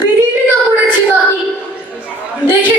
বিদীর্ণ করেছি বাকি। দেখেছি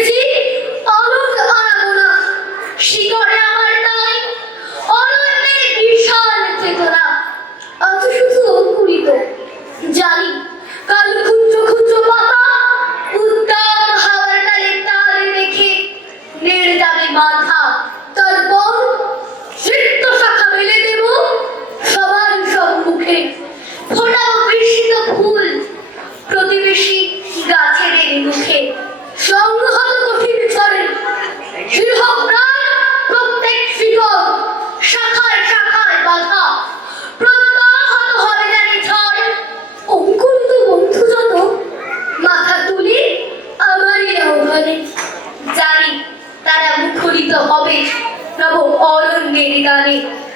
ಮಾಡಿ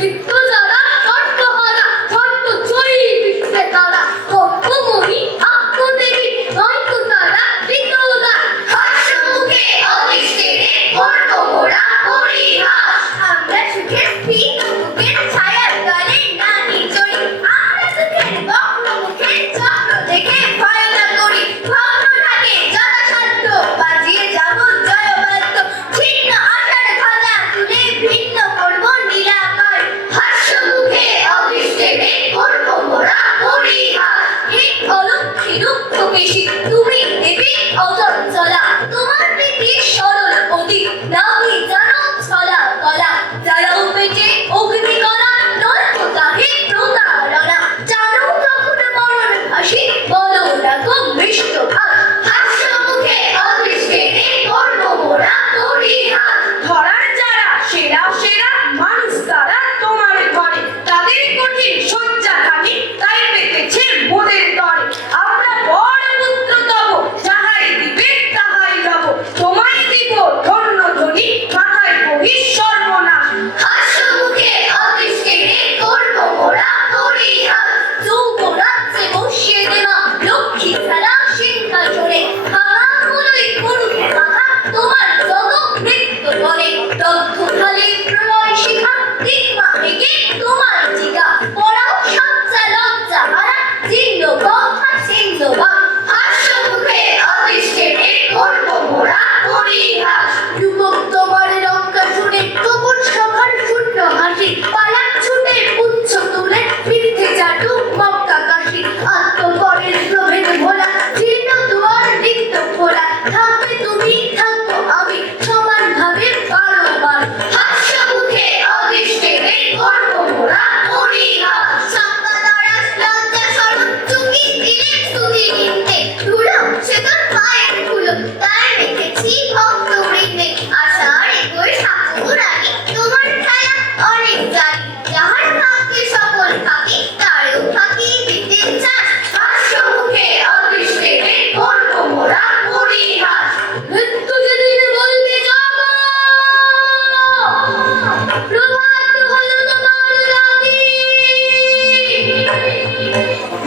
Click. বিশুদ্ধ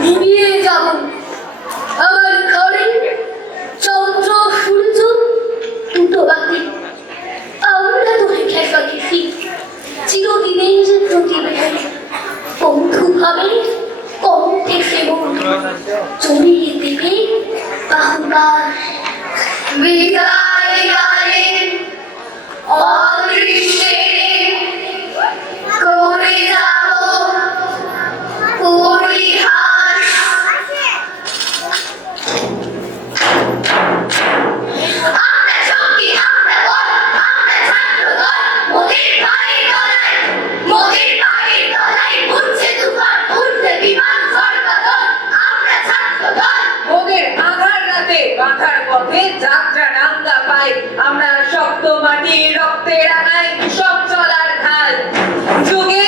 우리의 자은 আমরা পাই আমরা শক্ত মাটি রক্তের আনাই সব চলার ঢাল। যুগে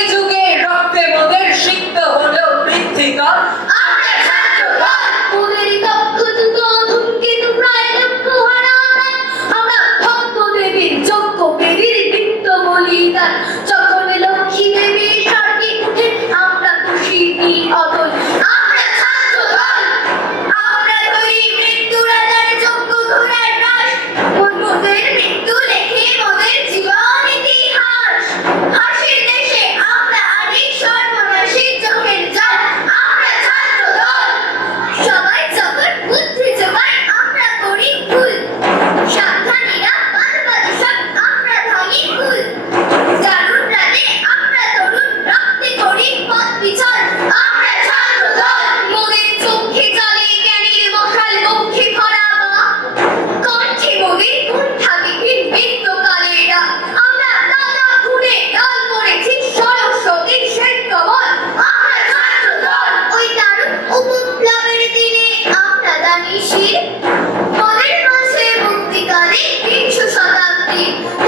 ಮಾಡಿ